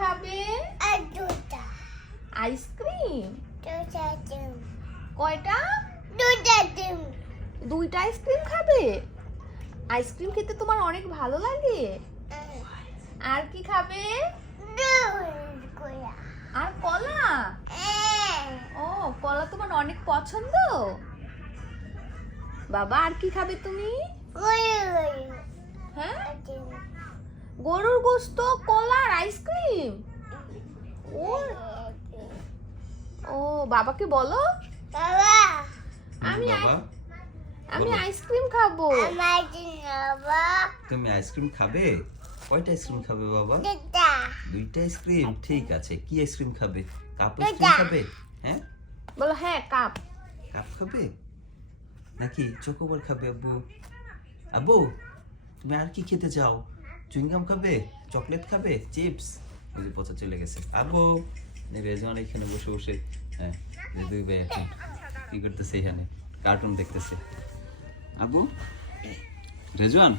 খাবে? আইসক্রিম। কয়টা? দুইটা আইসক্রিম খাবে? আইসক্রিম খেতে তোমার অনেক ভালো লাগে? আর কি খাবে? আর কলা? ও, কলা তোমার অনেক পছন্দ? বাবা, আর কি খাবে তুমি? হ্যাঁ, গরুর গোশত, কলা আর আইসক্রিম। ও ও, বাবাকে বলো আমি বাবা আমি আইসক্রিম খাবো। তুমি আইসক্রিম খাবে? কয়টা আইসক্রিম খাবে বাবা? দুইটা আইসক্রিম, ঠিক আছে। কি আইসক্রিম খাবে? কাপ আইসক্রিম খাবে? হ্যাঁ, বলো হ্যাঁ, কাপ। কাপ খাবে নাকি চকোবার খাবে? আব্বু, আব্বু, তুমি আর কি খেতে চাও? চুইংগাম খাবে? চকলেট খাবে? চিপস? ওই যে পচা চলে গেছে। আব্বু, রেজওয়ান এখানে বসে বসে, হ্যাঁ, দুই ভাই এখন কি করতেছে? এখানে কার্টুন দেখতেছে। আব্বু, রেজওয়ান